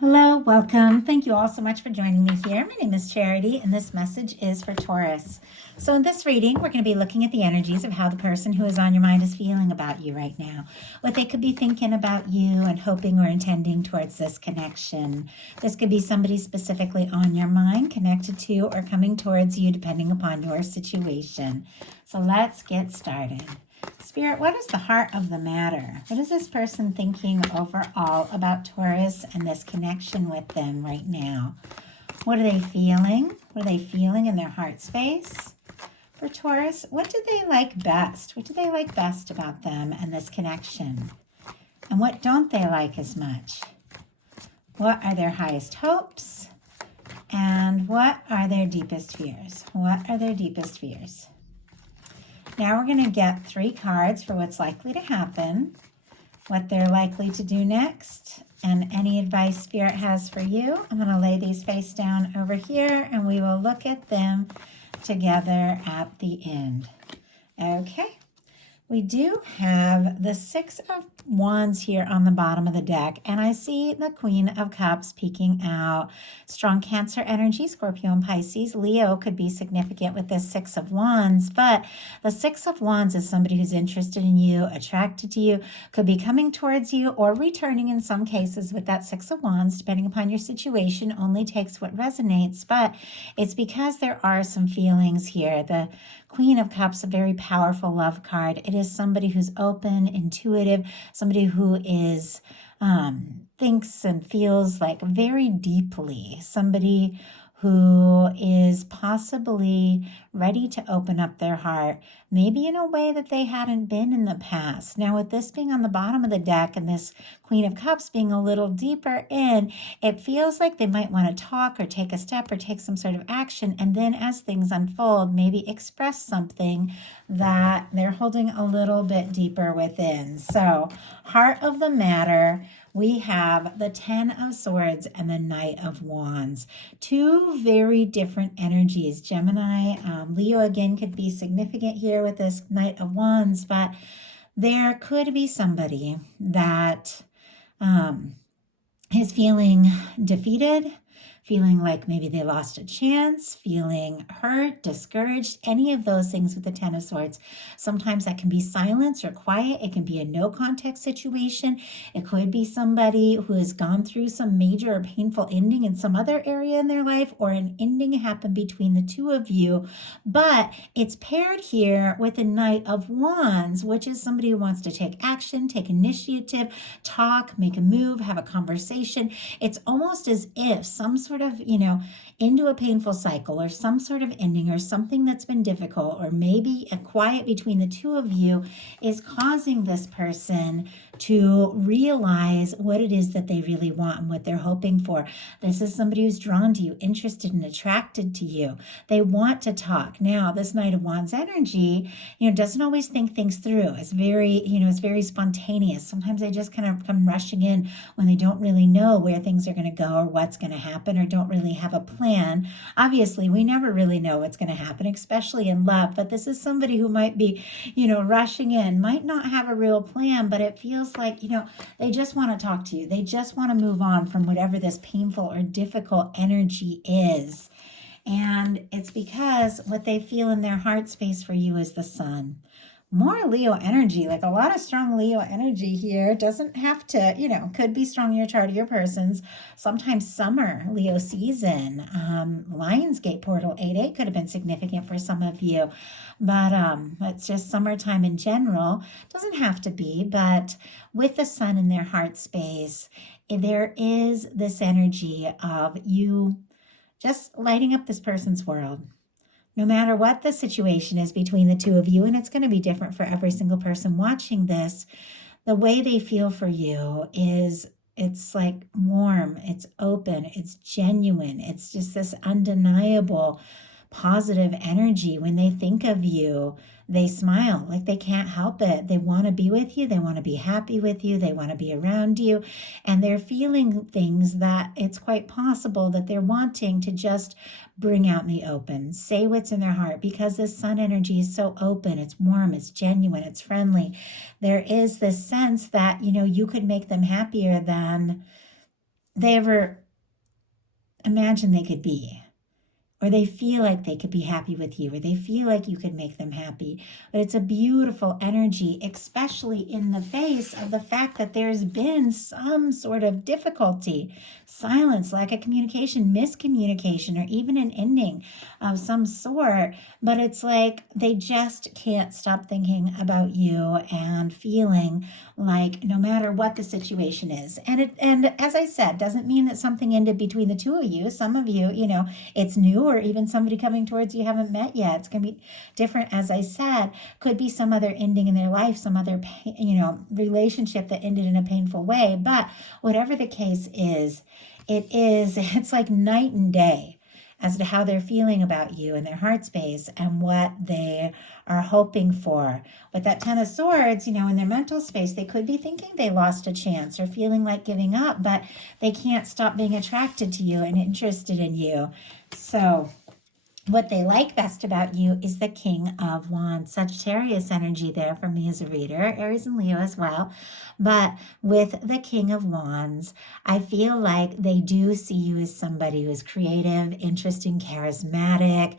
Hello, welcome. Thank you all so much for joining me here. My name is Charity, and this message is for Taurus. So, in this reading, we're going to be looking at the energies of how the person who is on your mind is feeling about you right now, what they could be thinking about you and hoping or intending towards this connection. This could be somebody specifically on your mind, connected to, or coming towards you, depending upon your situation. So, let's get started. Spirit, what is the heart of the matter? What is this person thinking overall about Taurus and this connection with them right now? What are they feeling? What are they feeling in their heart space? For Taurus, what do they like best? What do they like best about them and this connection? And what don't they like as much? What are their highest hopes? And what are their deepest fears? What are their deepest fears? Now we're going to get 3 cards for what's likely to happen, what they're likely to do next, and any advice Spirit has for you. I'm going to lay these face down over here, and we will look at them together at the end. Okay. We do have the 6 of Wands here on the bottom of the deck, and I see the Queen of Cups peeking out. Strong Cancer energy, Scorpio and Pisces. Leo could be significant with this 6 of Wands, but the 6 of Wands is somebody who's interested in you, attracted to you, could be coming towards you or returning in some cases with that 6 of Wands, depending upon your situation. Only takes what resonates, but it's because there are some feelings here. The Queen of Cups, a very powerful love card. It is somebody who's open, intuitive, somebody who is thinks and feels like very deeply, somebody who is possibly ready to open up their heart, maybe in a way that they hadn't been in the past. Now, with this being on the bottom of the deck and this Queen of Cups being a little deeper in, it feels like they might want to talk or take a step or take some sort of action, and then as things unfold, maybe express something that they're holding a little bit deeper within. So, heart of the matter, we have the 10 of Swords and the Knight of Wands. 2 very different energies. Gemini, Leo again could be significant here with this Knight of Wands, but there could be somebody that is feeling defeated, feeling like maybe they lost a chance, feeling hurt, discouraged, any of those things with the 10 of Swords. Sometimes that can be silence or quiet. It can be a no contact situation. It could be somebody who has gone through some major or painful ending in some other area in their life, or an ending happened between the 2 of you. But it's paired here with a Knight of Wands, which is somebody who wants to take action, take initiative, talk, make a move, have a conversation. It's almost as if some sort of, into a painful cycle or some sort of ending or something that's been difficult, or maybe a quiet between the 2 of you is causing this person to realize what it is that they really want and what they're hoping for. This is somebody who's drawn to you, interested and attracted to you. They want to talk. Now, this Knight of Wands energy, doesn't always think things through. It's very spontaneous. Sometimes they just kind of come rushing in when they don't really know where things are going to go or what's going to happen, or don't really have a plan. Obviously, we never really know what's going to happen, especially in love, but this is somebody who might be, rushing in, might not have a real plan, but it feels like, they just want to talk to you. They just want to move on from whatever this painful or difficult energy is. And it's because what they feel in their heart space for you is the sun. More Leo energy, like a lot of strong Leo energy here. Doesn't have to, could be strong in your chart or your person's. Sometimes summer, Leo season, Lionsgate portal 8-8 could have been significant for some of you. But it's just summertime in general. Doesn't have to be, but with the sun in their heart space, there is this energy of you just lighting up this person's world. No matter what the situation is between the 2 of you, and it's going to be different for every single person watching this, the way they feel for you it's like warm, it's open, it's genuine. It's just this undeniable positive energy. When they think of you, they smile like they can't help it. They want to be with you. They want to be happy with you. They want to be around you. And they're feeling things that it's quite possible that they're wanting to just bring out in the open, say what's in their heart, because this sun energy is so open. It's warm, it's genuine, it's friendly. There is this sense that, you could make them happier than they ever imagine they could be, or they feel like they could be happy with you, or they feel like you could make them happy. But it's a beautiful energy, especially in the face of the fact that there's been some sort of difficulty, silence, lack of communication, miscommunication, or even an ending of some sort. But it's like they just can't stop thinking about you and feeling like no matter what the situation is. And as I said, doesn't mean that something ended between the two of you. Some of you, it's new, or even somebody coming towards you haven't met yet. It's going to be different, as I said. Could be some other ending in their life, some other relationship that ended in a painful way. But whatever the case is, it's like night and day as to how they're feeling about you in their heart space and what they are hoping for. With that Ten of Swords, in their mental space, they could be thinking they lost a chance or feeling like giving up, but they can't stop being attracted to you and interested in you. So what they like best about you is the King of Wands. Sagittarius energy there for me as a reader, Aries and Leo as well. But with the King of Wands, I feel like they do see you as somebody who is creative, interesting, charismatic,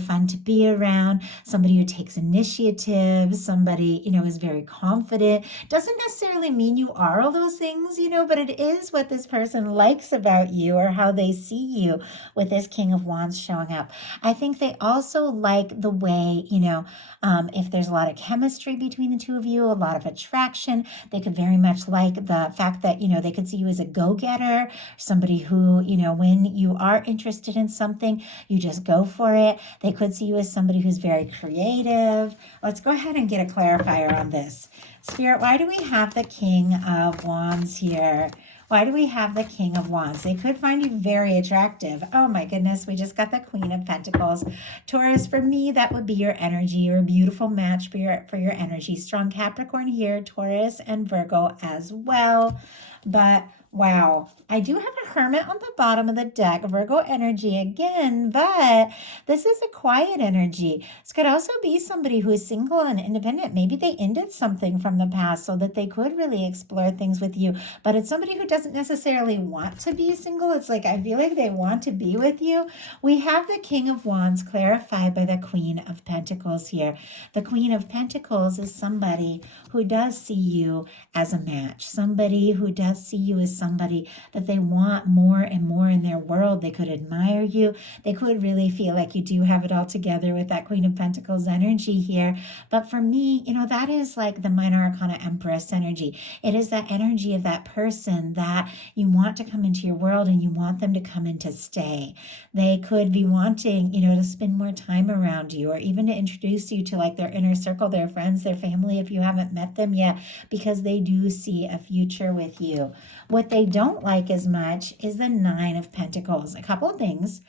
fun to be around, somebody who takes initiative, somebody, is very confident. Doesn't necessarily mean you are all those things, but it is what this person likes about you or how they see you with this King of Wands showing up. I think they also like the way, if there's a lot of chemistry between the two of you, a lot of attraction, they could very much like the fact that, they could see you as a go-getter, somebody who, when you are interested in something, you just go for it. They could see you as somebody who's very creative. Let's go ahead and get a clarifier on this. Spirit, why do we have the King of Wands here? Why do we have the King of Wands? They could find you very attractive. Oh my goodness, we just got the Queen of Pentacles. Taurus, for me, that would be your energy. You're a beautiful match for your energy. Strong Capricorn here, Taurus and Virgo as well. But wow, I do have a Hermit on the bottom of the deck, Virgo energy again, but this is a quiet energy. This could also be somebody who is single and independent. Maybe they ended something from the past so that they could really explore things with you, but it's somebody who doesn't necessarily want to be single. It's like, I feel like they want to be with you. We have the King of Wands clarified by the Queen of Pentacles here. The Queen of Pentacles is somebody who does see you as a match, somebody who does see you as somebody that they want more and more in their world. They could admire you. They could really feel like you do have it all together with that Queen of Pentacles energy here. But for me, that is like the Minor Arcana Empress energy. It is that energy of that person that you want to come into your world and you want them to come in to stay. They could be wanting, to spend more time around you, or even to introduce you to like their inner circle, their friends, their family, if you haven't met them yet, because they do see a future with you. What they don't like as much is the Nine of Pentacles. A couple of things.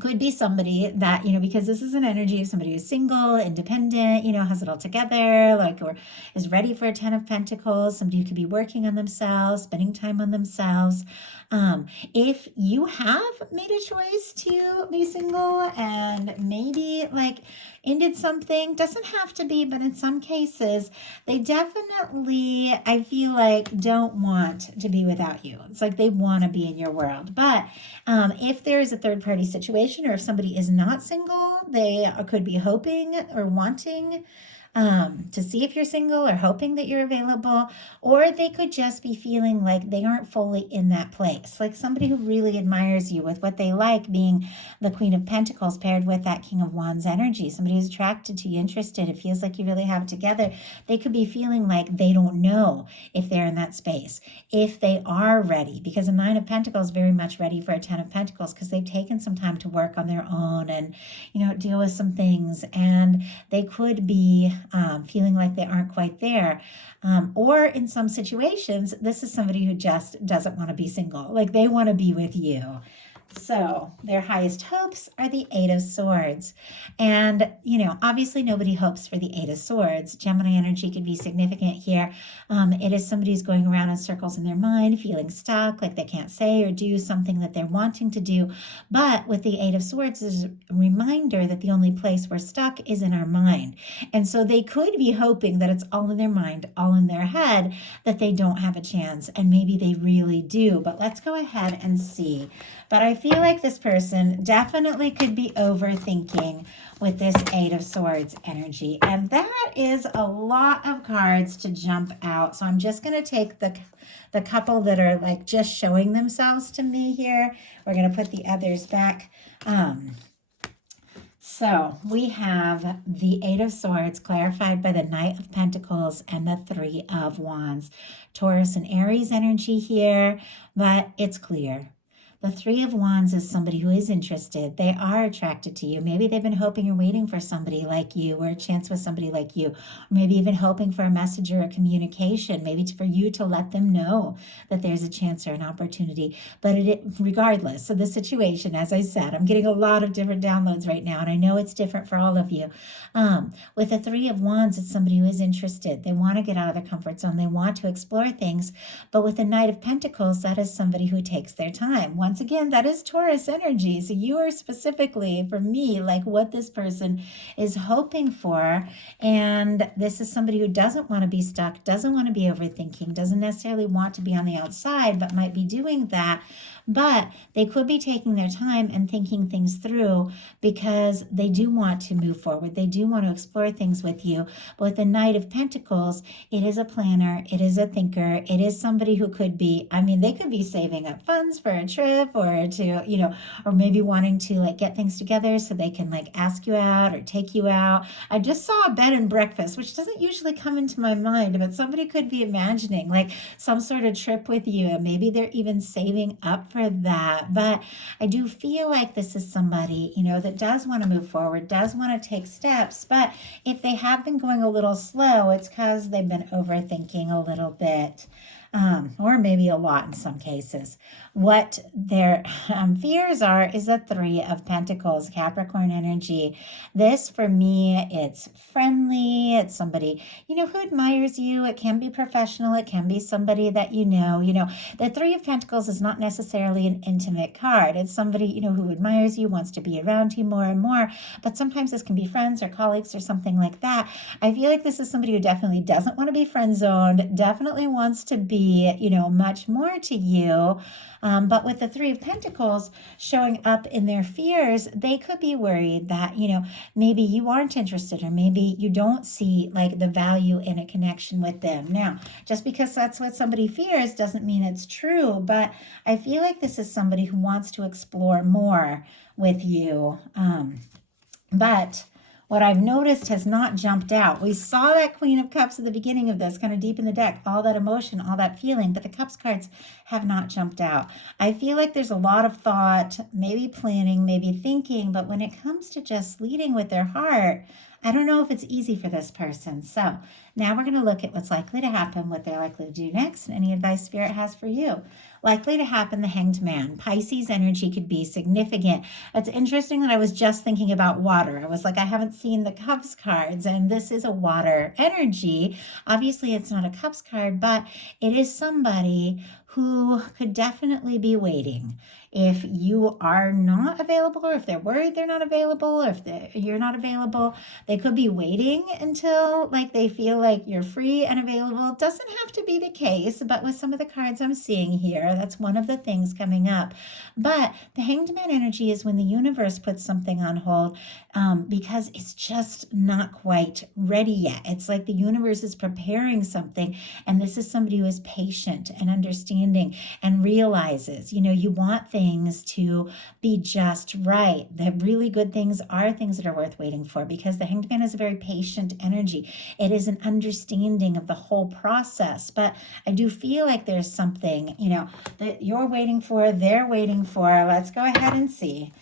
Could be somebody that, because this is an energy of somebody who's single, independent, has it all together, or is ready for a Ten of Pentacles, somebody who could be working on themselves, spending time on themselves. If you have made a choice to be single and maybe ended something, doesn't have to be, but in some cases, they definitely, I feel like, don't want to be without you. It's like they want to be in your world. But if there is a third party situation, or if somebody is not single, they could be hoping or wanting to see if you're single, or hoping that you're available, or they could just be feeling like they aren't fully in that place. Like somebody who really admires you, with what they like being the Queen of Pentacles paired with that King of Wands energy. Somebody who's attracted to you, interested, it feels like you really have it together. They could be feeling like they don't know if they're in that space, if they are ready, because a Nine of Pentacles is very much ready for a Ten of Pentacles, because they've taken some time to work on their own and, deal with some things, and they could be feeling like they aren't quite there. Or in some situations, this is somebody who just doesn't want to be single. Like they want to be with you. So their highest hopes are the Eight of Swords. And, obviously nobody hopes for the Eight of Swords. Gemini energy could be significant here. It is somebody who's going around in circles in their mind, feeling stuck, like they can't say or do something that they're wanting to do. But with the Eight of Swords is a reminder that the only place we're stuck is in our mind. And so they could be hoping that it's all in their mind, all in their head, that they don't have a chance. And maybe they really do. But let's go ahead and see. But I feel like this person definitely could be overthinking with this Eight of Swords energy. And that is a lot of cards to jump out. So I'm just going to take the couple that are like just showing themselves to me here. We're going to put the others back. So we have the Eight of Swords clarified by the Knight of Pentacles and the Three of Wands. Taurus and Aries energy here, but it's clear. The Three of Wands is somebody who is interested. They are attracted to you. Maybe they've been hoping or waiting for somebody like you or a chance with somebody like you. Or maybe even hoping for a message or a communication. Maybe for you to let them know that there's a chance or an opportunity. But regardless of the situation, as I said, I'm getting a lot of different downloads right now. And I know it's different for all of you. With the Three of Wands, it's somebody who is interested. They want to get out of their comfort zone. They want to explore things. But with the Knight of Pentacles, that is somebody who takes their time. Once again, that is Taurus energy. So you are specifically, for me, like what this person is hoping for. And this is somebody who doesn't want to be stuck, doesn't want to be overthinking, doesn't necessarily want to be on the outside, but might be doing that. But they could be taking their time and thinking things through because they do want to move forward. They do want to explore things with you. But with the Knight of Pentacles, it is a planner. It is a thinker. It is somebody who could be, they could be saving up funds for a trip or to, or maybe wanting to like get things together so they can like ask you out or take you out. I just saw a bed and breakfast, which doesn't usually come into my mind, but somebody could be imagining like some sort of trip with you. Maybe they're even saving up for that. But I do feel like this is somebody, that does want to move forward, does want to take steps. But if they have been going a little slow, it's because they've been overthinking a little bit. Or maybe a lot in some cases. What their fears are is the Three of Pentacles, Capricorn energy. This, for me, it's friendly. It's somebody, who admires you. It can be professional. It can be somebody that you know. The Three of Pentacles is not necessarily an intimate card. It's somebody, who admires you, wants to be around you more and more. But sometimes this can be friends or colleagues or something like that. I feel like this is somebody who definitely doesn't want to be friend zoned, definitely wants to be, much more to you. But with the Three of Pentacles showing up in their fears, they could be worried that, maybe you aren't interested or maybe you don't see like the value in a connection with them. Now, just because that's what somebody fears doesn't mean it's true, but I feel like this is somebody who wants to explore more with you. But what I've noticed has not jumped out. We saw that Queen of Cups at the beginning of this, kind of deep in the deck, all that emotion, all that feeling, but the Cups cards have not jumped out. I feel like there's a lot of thought, maybe planning, maybe thinking, but when it comes to just leading with their heart, I don't know if it's easy for this person. So now we're going to look at what's likely to happen, what they're likely to do next, and any advice Spirit has for you. Likely to happen, the Hanged Man. Pisces energy could be significant. It's interesting that I was just thinking about water. I was like, I haven't seen the Cups cards, and this is a water energy. Obviously, it's not a Cups card, but it is somebody who could definitely be waiting. If you are not available, or if they're worried they're not available, or if you're not available, they could be waiting until like they feel like you're free and available. It doesn't have to be the case, but with some of the cards I'm seeing here, that's one of the things coming up. But the Hanged Man energy is when the universe puts something on hold because it's just not quite ready yet. It's like the universe is preparing something, and this is somebody who is patient and understanding and realizes, you want things to be just right. The really good things are things that are worth waiting for, because the Hanged Man is a very patient energy. It is an understanding of the whole process. But I do feel like there's something, that you're waiting for, they're waiting for. Let's go ahead and see.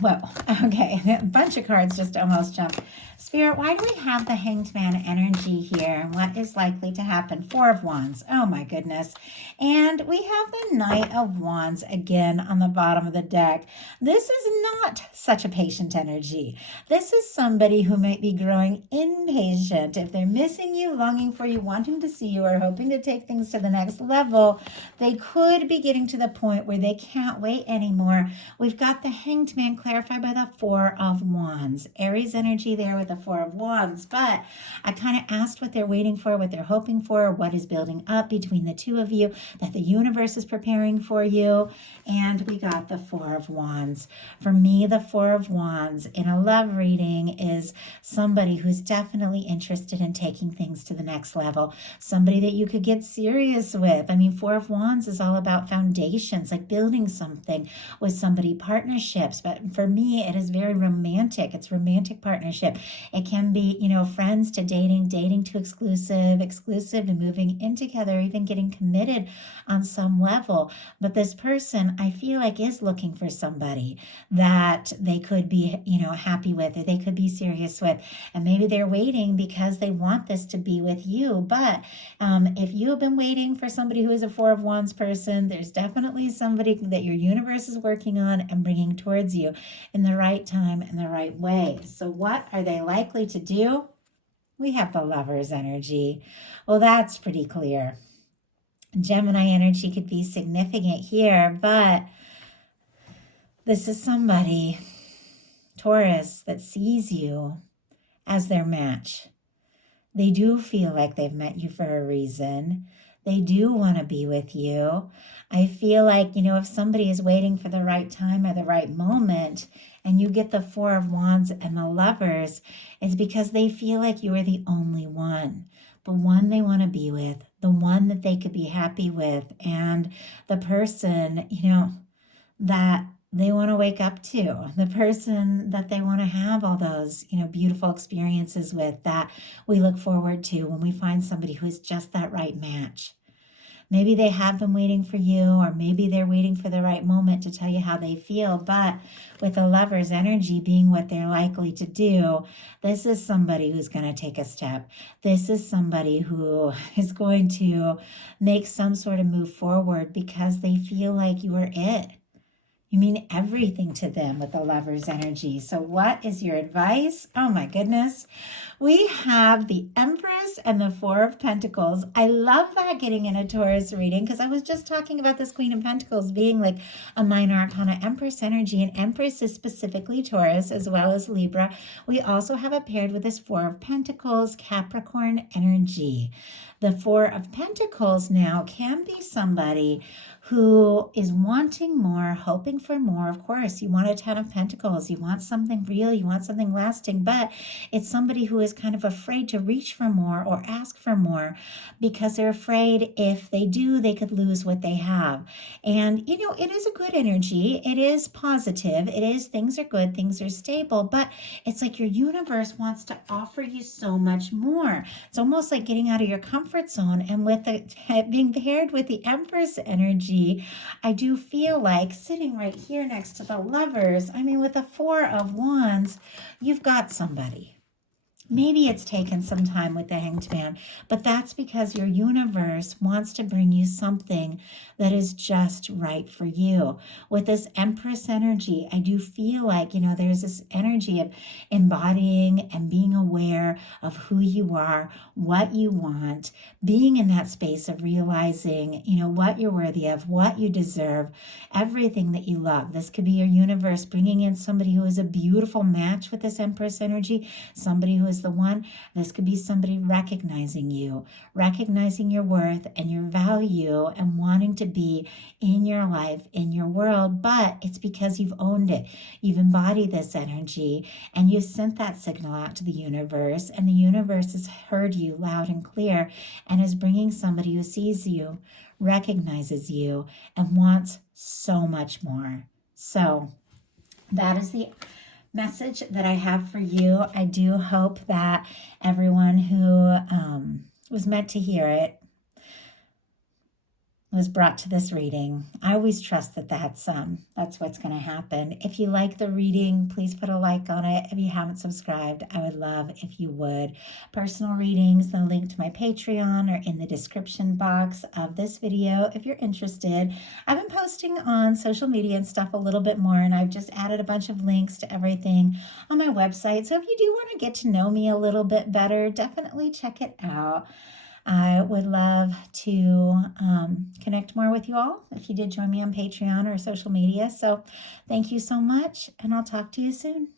Well, okay, a bunch of cards just almost jumped. Spirit, why do we have the Hanged Man energy here? And what is likely to happen? Four of Wands. Oh my goodness. And we have the Knight of Wands again on the bottom of the deck. This is not such a patient energy. This is somebody who might be growing impatient. If they're missing you, longing for you, wanting to see you, or hoping to take things to the next level, they could be getting to the point where they can't wait anymore. We've got the Hanged Man clarified by the Four of Wands. Aries energy there with the Four of Wands. But I kind of asked what they're waiting for, what they're hoping for, what is building up between the two of you, that the universe is preparing for you. And we got the Four of Wands. For me, the Four of Wands in a love reading is somebody who's definitely interested in taking things to the next level. Somebody that you could get serious with. I mean, Four of Wands is all about foundations, like building something with somebody, partnerships. But for me, it is very romantic. It's romantic partnership. It can be, friends to dating, dating to exclusive, exclusive to moving in together, even getting committed on some level. But this person, I feel like, is looking for somebody that they could be, happy with, or they could be serious with. And maybe they're waiting because they want this to be with you. But if you have been waiting for somebody who is a Four of Wands person, there's definitely somebody that your universe is working on and bringing towards you in the right time and the right way. So what are they likely to do? We have the Lover's energy. Well, that's pretty clear. Gemini energy could be significant here, but this is somebody, Taurus, that sees you as their match. They do feel like they've met you for a reason. They do want to be with you. I feel like, if somebody is waiting for the right time or the right moment, and you get the Four of Wands and the Lovers, it's because they feel like you are the only one. The one they want to be with, the one that they could be happy with, and the person, that they want to wake up to, the person that they want to have all those, beautiful experiences with, that we look forward to when we find somebody who is just that right match. Maybe they have been waiting for you, or maybe they're waiting for the right moment to tell you how they feel. But with the Lover's energy being what they're likely to do, this is somebody who's going to take a step. This is somebody who is going to make some sort of move forward because they feel like you are it. You mean everything to them with the Lover's energy. So what is your advice? Oh my goodness. We have the Empress and the Four of Pentacles. I love that getting in a Taurus reading, because I was just talking about this Queen of Pentacles being like a minor arcana Empress energy, and Empress is specifically Taurus as well as Libra. We also have it paired with this Four of Pentacles, Capricorn energy. The Four of Pentacles now can be somebody who is wanting more, hoping for more. Of course, you want a Ten of Pentacles. You want something real. You want something lasting. But it's somebody who is kind of afraid to reach for more or ask for more, because they're afraid if they do, they could lose what they have. And, it is a good energy. It is positive. It is, things are good. Things are stable. But it's like your universe wants to offer you so much more. It's almost like getting out of your comfort zone. And with it being paired with the Empress energy, I do feel like sitting right here next to the Lovers, with the Four of Wands, you've got somebody. Maybe it's taken some time with the Hanged Man, but that's because your universe wants to bring you something that is just right for you. With this Empress energy, I do feel like, there's this energy of embodying and being aware of who you are, what you want, being in that space of realizing, what you're worthy of, what you deserve, everything that you love. This could be your universe bringing in somebody who is a beautiful match with this Empress energy, somebody who is the one. This could be somebody recognizing you, recognizing your worth and your value, and wanting to be in your life, in your world. But it's because you've owned it. You've embodied this energy, and you've sent that signal out to the universe, and the universe has heard you loud and clear and is bringing somebody who sees you, recognizes you, and wants so much more. So that is the message that I have for you. I do hope that everyone who was meant to hear it was brought to this reading. I always trust that that's what's going to happen. If you like the reading, please put a like on it. If you haven't subscribed, I would love if you would. Personal readings, the link to my Patreon are in the description box of this video if you're interested. I've been posting on social media and stuff a little bit more, and I've just added a bunch of links to everything on my website. So if you do want to get to know me a little bit better, definitely check it out. I would love to connect more with you all if you did join me on Patreon or social media. So thank you so much, and I'll talk to you soon.